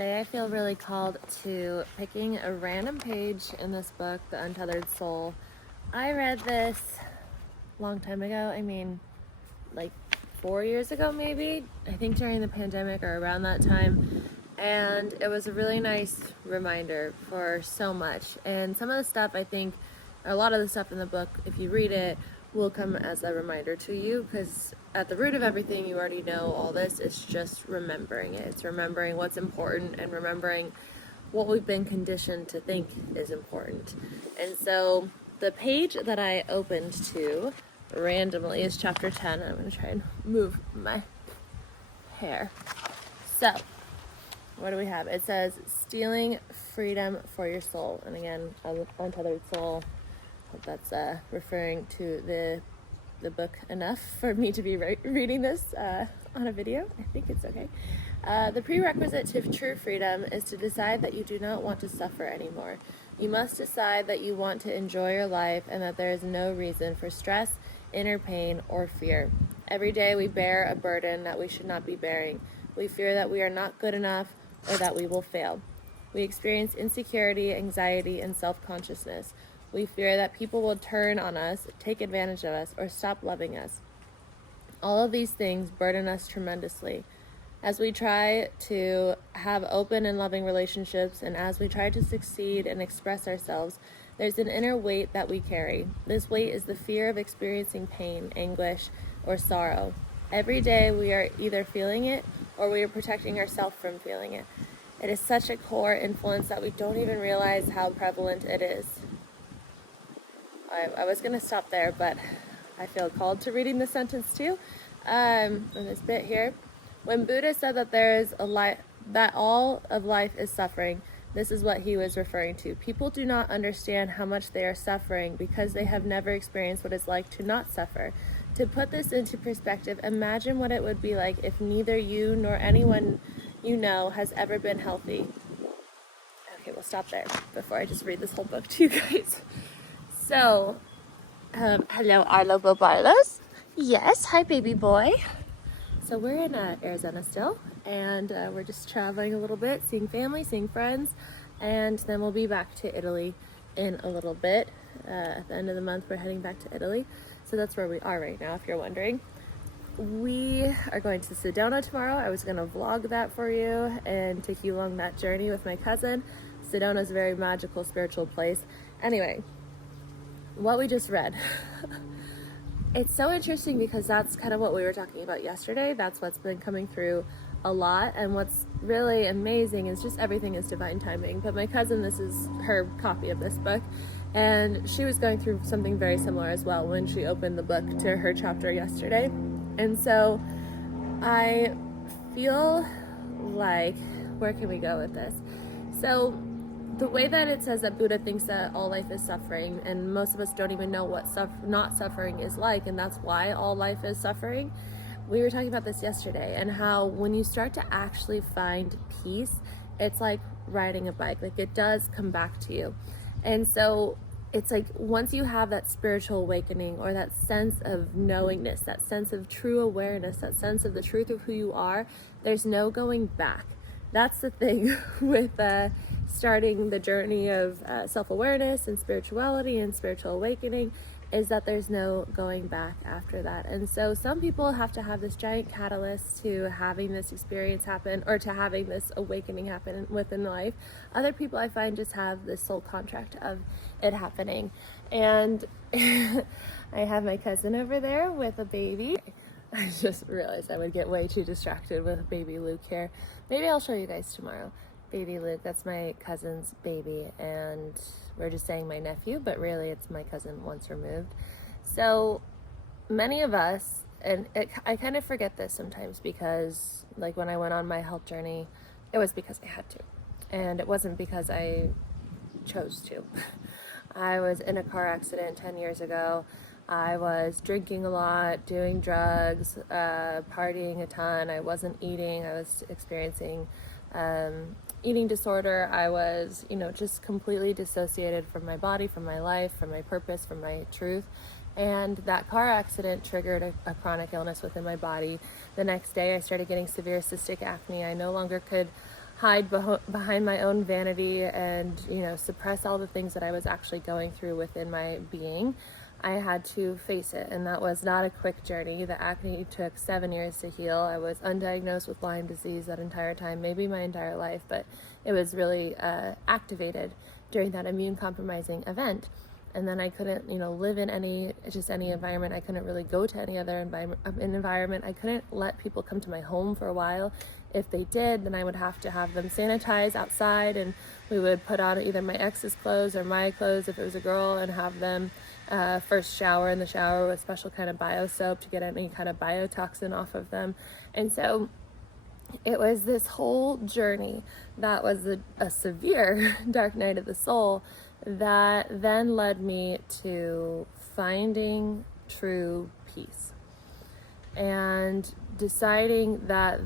Today I feel really called to picking a random page in this book, The Untethered Soul. I read this a long time ago. I mean, like 4 years ago maybe. I think during the pandemic or around that time. And it was a really nice reminder for so much. And some of the stuff I think, or a lot of the stuff in the book, if you read it, will come as a reminder to you, because at the root of everything you already know all this. It's just remembering it. It's remembering what's important and remembering what we've been conditioned to think is important. And so the page that I opened to randomly is chapter 10. I'm going to try and move my hair. So what do we have? It says, stealing freedom for your soul. And again, Untethered Soul. Hope that's referring to the book enough for me to be reading this on a video. I think it's okay. The prerequisite to true freedom is to decide that you do not want to suffer anymore. You must decide that you want to enjoy your life and that there is no reason for stress, inner pain, or fear. Every day we bear a burden that we should not be bearing. We fear that we are not good enough or that we will fail. We experience insecurity, anxiety, and self-consciousness. We fear that people will turn on us, take advantage of us, or stop loving us. All of these things burden us tremendously. As we try to have open and loving relationships, and as we try to succeed and express ourselves, there's an inner weight that we carry. This weight is the fear of experiencing pain, anguish, or sorrow. Every day we are either feeling it or we are protecting ourselves from feeling it. It is such a core influence that we don't even realize how prevalent it is. I was going to stop there, but I feel called to reading this sentence too. In this bit here, when Buddha said that there is that all of life is suffering, this is what he was referring to. People do not understand how much they are suffering because they have never experienced what it's like to not suffer. To put this into perspective, imagine what it would be like if neither you nor anyone you know has ever been healthy. Okay, we'll stop there before I just read this whole book to you guys. So, hello Arlo Bobarlos. Yes, hi baby boy. So we're in Arizona still, and we're just traveling a little bit, seeing family, seeing friends, and then we'll be back to Italy in a little bit. At the end of the month, we're heading back to Italy. So that's where we are right now, if you're wondering. We are going to Sedona tomorrow. I was going to vlog that for you and take you along that journey with my cousin. Sedona is a very magical, spiritual place. Anyway, what we just read. It's so interesting because that's kind of what we were talking about yesterday. That's what's been coming through a lot. And what's really amazing is just everything is divine timing. But my cousin, this is her copy of this book. And she was going through something very similar as well when she opened the book to her chapter yesterday. And so I feel like, where can we go with this? So the way that it says that Buddha thinks that all life is suffering, and most of us don't even know what not suffering is like, and that's why all life is suffering. We were talking about this yesterday, and how when you start to actually find peace, it's like riding a bike. Like, it does come back to you. And so it's like once you have that spiritual awakening, or that sense of knowingness, that sense of true awareness, that sense of the truth of who you are, there's no going back. That's the thing with starting the journey of self-awareness and spirituality and spiritual awakening, is that there's no going back after that. And so some people have to have this giant catalyst to having this experience happen, or to having this awakening happen within life. Other people, I find, just have this soul contract of it happening. And I have my cousin over there with a baby. I just realized I would get way too distracted with baby Luke here. Maybe I'll show you guys tomorrow. Baby Luke, that's my cousin's baby, and we're just saying my nephew, but really it's my cousin once removed. So many of us, and I kind of forget this sometimes, because like when I went on my health journey, it was because I had to, and it wasn't because I chose to. I was in a car accident 10 years ago. I was drinking a lot, doing drugs, partying a ton. I wasn't eating. I was experiencing eating disorder. I was, just completely dissociated from my body, from my life, from my purpose, from my truth. And that car accident triggered a chronic illness within my body. The next day I started getting severe cystic acne. I no longer could hide behind my own vanity and, suppress all the things that I was actually going through within my being. I had to face it, and that was not a quick journey. The acne took 7 years to heal. I was undiagnosed with Lyme disease that entire time, maybe my entire life, but it was really activated during that immune compromising event. And then I couldn't, live in any environment. I couldn't really go to any other environment. I couldn't let people come to my home for a while. If they did, then I would have to have them sanitize outside, and we would put on either my ex's clothes or my clothes if it was a girl, and have them first shower in the shower with special kind of bio soap to get any kind of biotoxin off of them. And so it was this whole journey that was a severe dark night of the soul that then led me to finding true peace and deciding that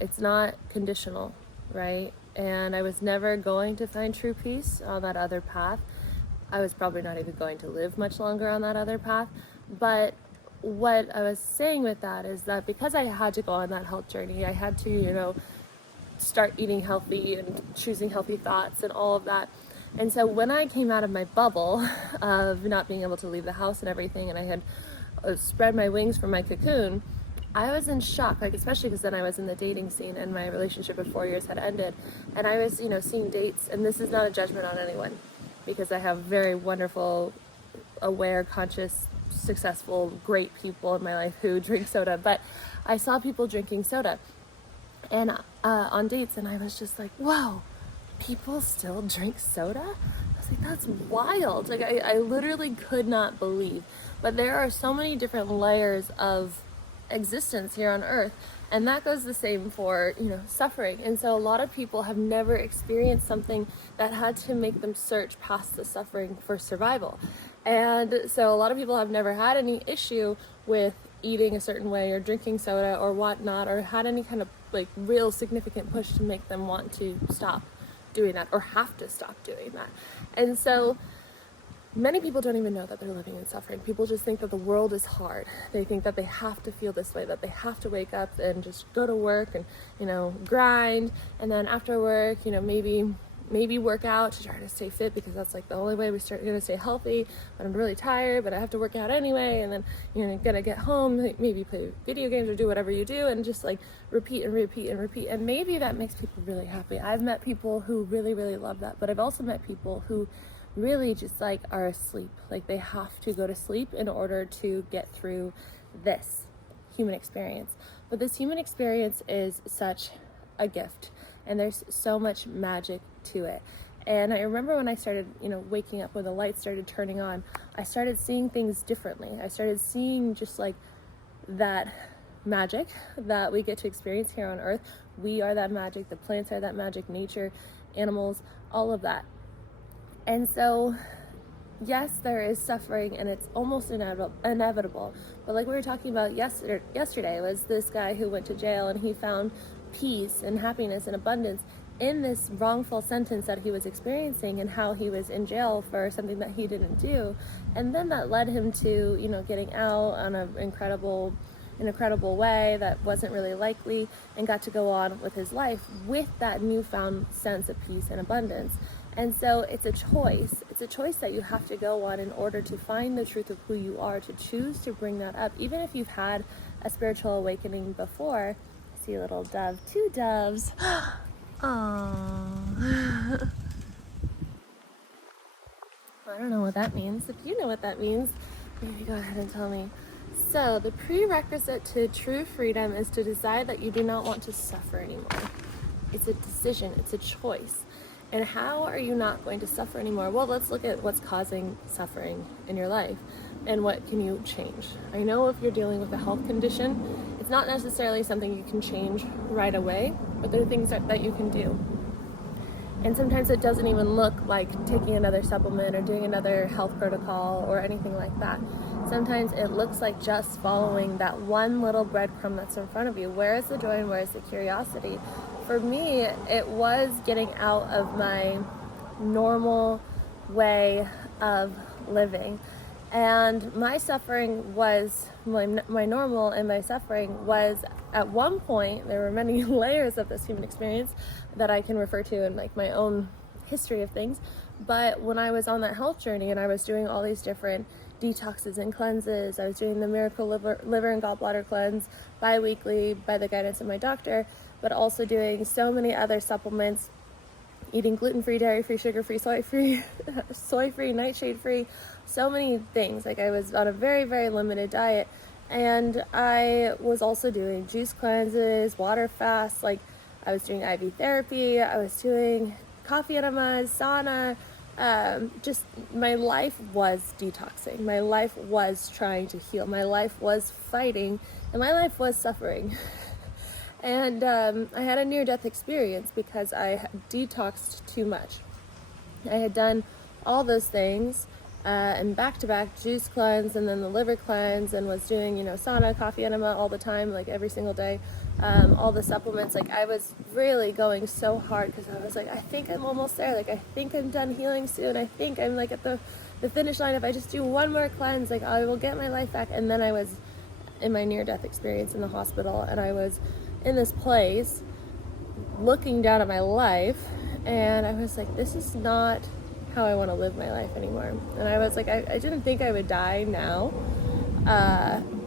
it's not conditional, right? And I was never going to find true peace on that other path. I was probably not even going to live much longer on that other path. But what I was saying with that is that because I had to go on that health journey, I had to, start eating healthy and choosing healthy thoughts and all of that. And so when I came out of my bubble of not being able to leave the house and everything, and I had spread my wings from my cocoon, I was in shock, especially because then I was in the dating scene and my relationship of 4 years had ended. And I was, seeing dates, and this is not a judgment on anyone, because I have very wonderful, aware, conscious, successful, great people in my life who drink soda. But I saw people drinking soda and on dates, and I was just like, whoa, people still drink soda? I was like, that's wild. I literally could not believe. But there are so many different layers of existence here on earth, and that goes the same for suffering. And so a lot of people have never experienced something that had to make them search past the suffering for survival. And so a lot of people have never had any issue with eating a certain way or drinking soda or whatnot, or had any kind of real significant push to make them want to stop doing that or have to stop doing that. And so many people don't even know that they're living in suffering. People just think that the world is hard. They think that they have to feel this way, that they have to wake up and just go to work and, grind. And then after work, maybe work out to try to stay fit, because that's the only way we're going to stay healthy. But I'm really tired, but I have to work out anyway. And then you're going to get home, maybe play video games or do whatever you do, and just repeat and repeat and repeat. And maybe that makes people really happy. I've met people who really, really love that. But I've also met people who really just are asleep. They have to go to sleep in order to get through this human experience. But this human experience is such a gift, and there's so much magic to it. And I remember when I started, waking up, when the lights started turning on, I started seeing things differently. I started seeing just that magic that we get to experience here on earth. We are that magic, the plants are that magic, nature, animals, all of that. And so, yes, there is suffering, and it's almost inevitable. But like we were talking about yesterday, was this guy who went to jail, and he found peace and happiness and abundance in this wrongful sentence that he was experiencing, and how he was in jail for something that he didn't do. And then that led him to, getting out on an incredible way that wasn't really likely, and got to go on with his life with that newfound sense of peace and abundance. And so it's a choice. It's a choice that you have to go on in order to find the truth of who you are, to choose to bring that up. Even if you've had a spiritual awakening before. I see a little dove, 2 doves. Aww. I don't know what that means. If you know what that means, maybe go ahead and tell me. So the prerequisite to true freedom is to decide that you do not want to suffer anymore. It's a decision. It's a choice. And how are you not going to suffer anymore? Well, let's look at what's causing suffering in your life and what can you change. I know if you're dealing with a health condition, it's not necessarily something you can change right away, but there are things that you can do. And sometimes it doesn't even look like taking another supplement or doing another health protocol or anything like that. Sometimes it looks like just following that one little breadcrumb that's in front of you. Where is the joy and where is the curiosity? For me, it was getting out of my normal way of living And my suffering was, my normal and my suffering was, at one point, there were many layers of this human experience that I can refer to in like my own history of things. But when I was on that health journey and I was doing all these different detoxes and cleanses, I was doing the miracle liver and gallbladder cleanse bi-weekly by the guidance of my doctor, but also doing so many other supplements, eating gluten-free, dairy-free, sugar-free, soy-free, soy-free, nightshade-free, so many things. Like I was on a very, very limited diet. And I was also doing juice cleanses, water fasts, like I was doing IV therapy, I was doing coffee enemas, sauna, just my life was detoxing. My life was trying to heal. My life was fighting, and my life was suffering. And I had a near-death experience because I had detoxed too much. I had done all those things and back-to-back juice cleanse and then the liver cleanse, and was doing, sauna, coffee enema all the time, like every single day, all the supplements. Like I was really going so hard because I was like, I think I'm almost there. Like I think I'm done healing soon. I think I'm like at the finish line. If I just do one more cleanse, like I will get my life back. And then I was in my near-death experience in the hospital, and I was in this place looking down at my life, and I was like, this is not how I want to live my life anymore. And I was like, I didn't think I would die now,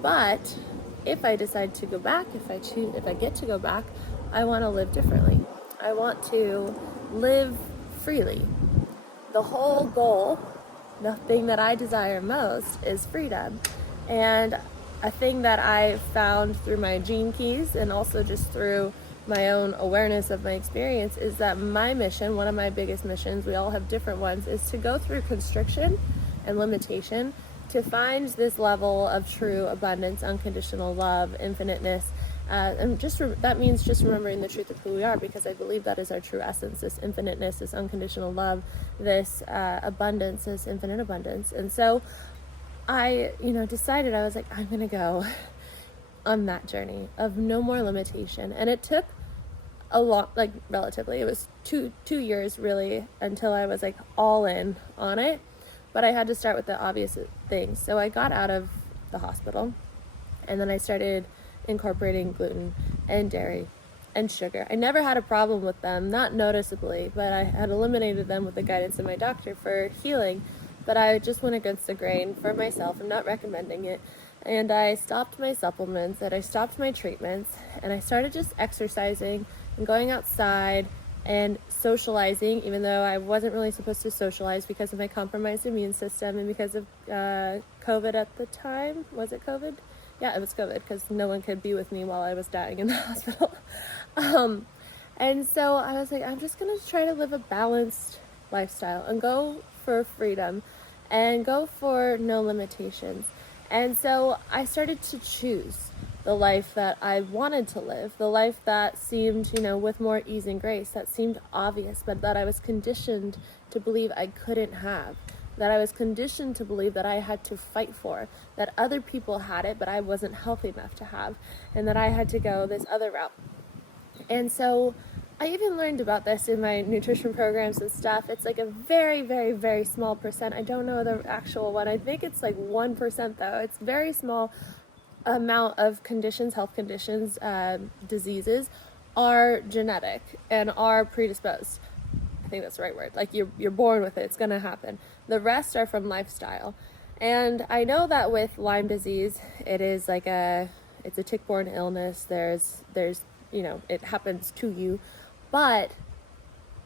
but if I decide to go back, if I get to go back, I want to live differently. I want to live freely. The whole goal, the thing that I desire most, is freedom. And a thing that I found through my gene keys and also just through my own awareness of my experience is that my mission, one of my biggest missions, we all have different ones, is to go through constriction and limitation to find this level of true abundance, unconditional love, infiniteness. And that means just remembering the truth of who we are, because I believe that is our true essence, this infiniteness, this unconditional love, this abundance, this infinite abundance. And so I, decided, I was like, I'm going to go on that journey of no more limitation. And it took a lot, like relatively, it was two years really until I was like all in on it. But I had to start with the obvious things. So I got out of the hospital, and then I started incorporating gluten and dairy and sugar. I never had a problem with them, not noticeably, but I had eliminated them with the guidance of my doctor for healing. But I just went against the grain for myself. I'm not recommending it. And I stopped my supplements, and I stopped my treatments, and I started just exercising and going outside and socializing, even though I wasn't really supposed to socialize because of my compromised immune system and because of COVID at the time. Was it COVID? Yeah, it was COVID, because no one could be with me while I was dying in the hospital. And so I was like, I'm just going to try to live a balanced lifestyle and go for freedom and go for no limitations. And so I started to choose the life that I wanted to live, the life that seemed, with more ease and grace, that seemed obvious, but that I was conditioned to believe I couldn't have, that I was conditioned to believe that I had to fight for, that other people had it, but I wasn't healthy enough to have, and that I had to go this other route. And so I even learned about this in my nutrition programs and stuff. It's like a very, very, very small percent. I don't know the actual one. I think it's like 1% though. It's very small amount of conditions, health conditions, diseases are genetic and are predisposed. I think that's the right word. Like you're born with it. It's going to happen. The rest are from lifestyle. And I know that with Lyme disease, it is like it's a tick-borne illness. There's it happens to you. But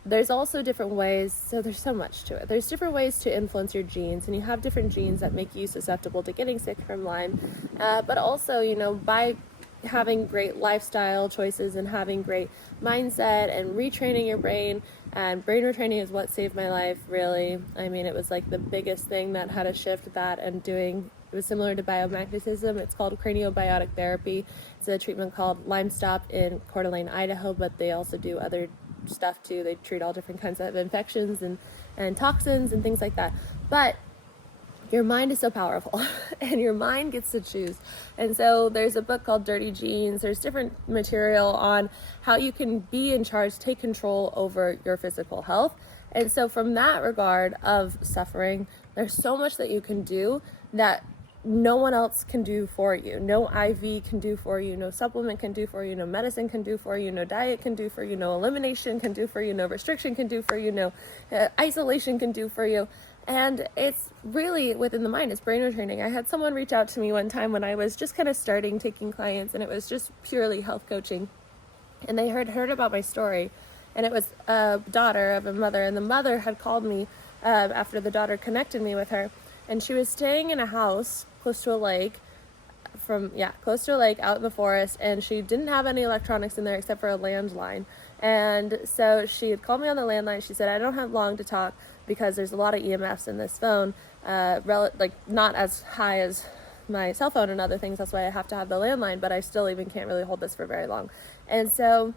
there's also different ways, so there's so much to it. There's different ways to influence your genes, and you have different genes that make you susceptible to getting sick from Lyme. But also, by having great lifestyle choices and having great mindset and retraining your brain, and brain retraining is what saved my life, really. I mean, it was like the biggest thing that had to shift that, and it was similar to biomagnetism. It's called craniobiotic therapy. It's a treatment called Lyme Stop in Coeur d'Alene, Idaho, but they also do other stuff too. They treat all different kinds of infections and toxins and things like that. But your mind is so powerful and your mind gets to choose. And so there's a book called Dirty Genes. There's different material on how you can be in charge, take control over your physical health. And so from that regard of suffering, There's so much that you can do that no one else can do for you. No IV can do for you, no supplement can do for you, no medicine can do for you, no diet can do for you, no elimination can do for you, no restriction can do for you, no isolation can do for you. And it's really within the mind. It's brain retraining. I had someone reach out to me one time when I was just kind of starting taking clients, and it was just purely health coaching. And they heard about my story, and it was a daughter of a mother, and the mother had called me after the daughter connected me with her, and she was staying in a house close to a lake out in the forest, and she didn't have any electronics in there except for a landline. And so she had called me on the landline. She said, I don't have long to talk because there's a lot of EMFs in this phone, not as high as my cell phone and other things. That's why I have to have the landline, but I still even can't really hold this for very long. And so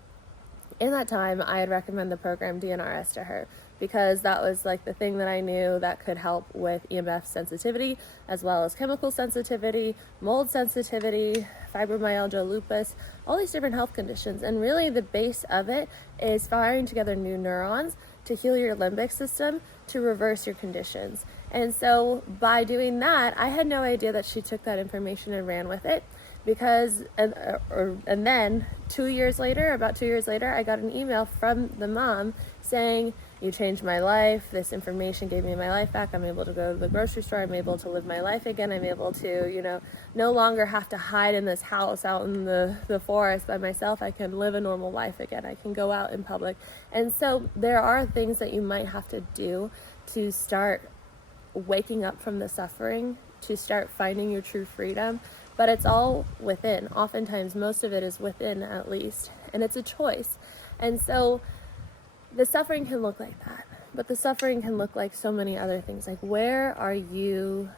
in that time, I had recommended the program DNRS to her because that was like the thing that I knew that could help with EMF sensitivity, as well as chemical sensitivity, mold sensitivity, fibromyalgia, lupus, all these different health conditions. And really the base of it is firing together new neurons to heal your limbic system, to reverse your conditions. And so by doing that, I had no idea that she took that information and ran with it. Because, and then 2 years later, about 2 years later, I got an email from the mom saying, you changed my life, this information gave me my life back, I'm able to go to the grocery store, I'm able to live my life again, I'm able to, no longer have to hide in this house out in the forest by myself, I can live a normal life again, I can go out in public. And so there are things that you might have to do to start waking up from the suffering, to start finding your true freedom. But it's all within. Oftentimes, most of it is within, at least. And it's a choice. And so the suffering can look like that. But the suffering can look like so many other things. Like, where are you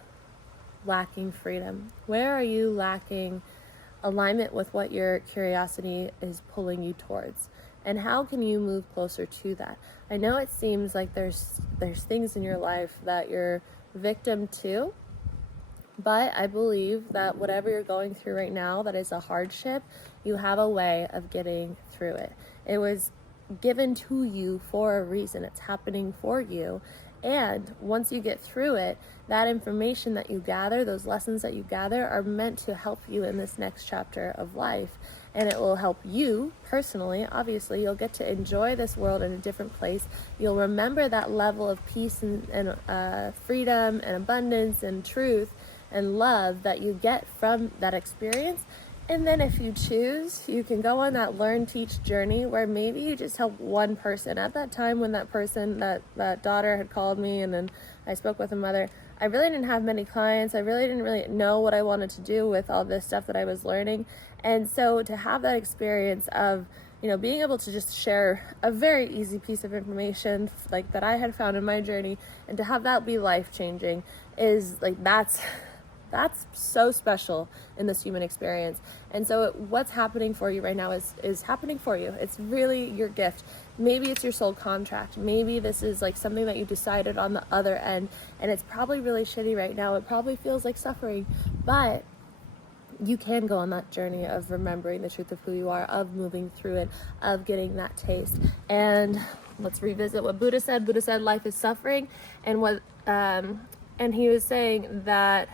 lacking freedom? Where are you lacking alignment with what your curiosity is pulling you towards? And how can you move closer to that? I know it seems like there's things in your life that you're victim to. But I believe that whatever you're going through right now that is a hardship, you have a way of getting through it. It was given to you for a reason. It's happening for you. And once you get through it, that information that you gather, those lessons that you gather are meant to help you in this next chapter of life. And it will help you personally. Obviously, you'll get to enjoy this world in a different place. You'll remember that level of peace and freedom and abundance and truth and love that you get from that experience. And then if you choose, you can go on that learn, teach journey where maybe you just help one person. At that time when that daughter had called me and then I spoke with a mother, I really didn't have many clients. I really didn't know what I wanted to do with all this stuff that I was learning. And so to have that experience of, being able to just share a very easy piece of information like that I had found in my journey, and to have that be life-changing is like, that's so special in this human experience. And so what's happening for you right now is happening for you. It's really your gift. Maybe it's your soul contract. Maybe this is like something that you decided on the other end, and it's probably really shitty right now. It probably feels like suffering, but you can go on that journey of remembering the truth of who you are, of moving through it, of getting that taste. And let's revisit what Buddha said. Buddha said life is suffering, and he was saying that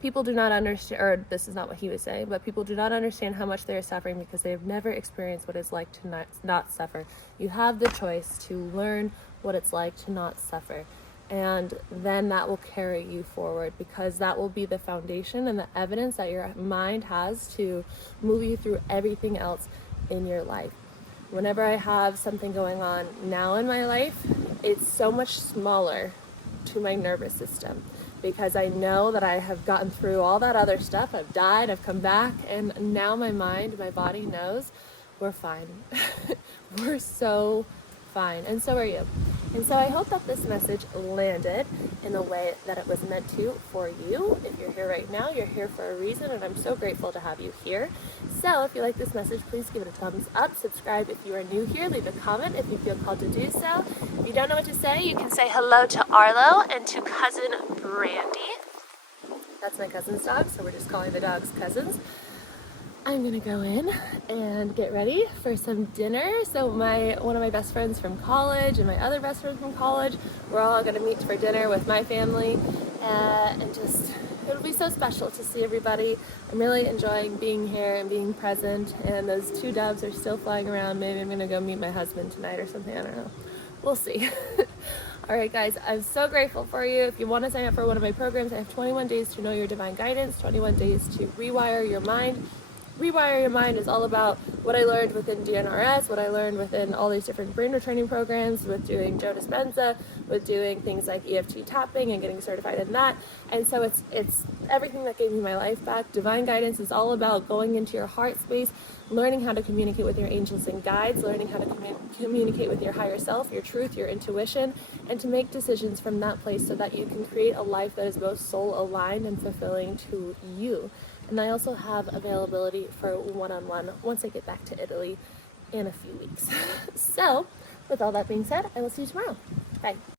people do not understand, or this is not what he was saying, but people do not understand how much they are suffering because they have never experienced what it's like to not suffer. You have the choice to learn what it's like to not suffer. And then that will carry you forward, because that will be the foundation and the evidence that your mind has to move you through everything else in your life. Whenever I have something going on now in my life, it's so much smaller to my nervous system, because I know that I have gotten through all that other stuff. I've died, I've come back, and now my mind, my body knows we're fine. We're so fine, and so are you. And so I hope that this message landed in the way that it was meant to for you. If you're here right now, you're here for a reason, and I'm so grateful to have you here. So if you like this message, please give it a thumbs up. Subscribe if you are new here. Leave a comment if you feel called to do so. If you don't know what to say, you can say hello to Arlo and to cousin Brandy. That's my cousin's dog, so we're just calling the dogs cousins. I'm gonna go in and get ready for some dinner. So one of my best friends from college and my other best friend from college, we're all gonna meet for dinner with my family, and just it'll be so special to see everybody. I'm really enjoying being here and being present, and those two doves are still flying around. Maybe I'm gonna go meet my husband tonight or something, I don't know. We'll see. All right, guys, I'm so grateful for you. If you want to sign up for one of my programs, I have 21 days to know your divine guidance, 21 days to rewire your mind. Rewire Your Mind is all about what I learned within DNRS, what I learned within all these different brain retraining programs, with doing Joe Dispenza, with doing things like EFT tapping and getting certified in that. And so it's everything that gave me my life back. Divine guidance is all about going into your heart space, learning how to communicate with your angels and guides, learning how to communicate with your higher self, your truth, your intuition, and to make decisions from that place so that you can create a life that is both soul aligned and fulfilling to you. And I also have availability for one-on-one once I get back to Italy in a few weeks. So, with all that being said, I will see you tomorrow. Bye.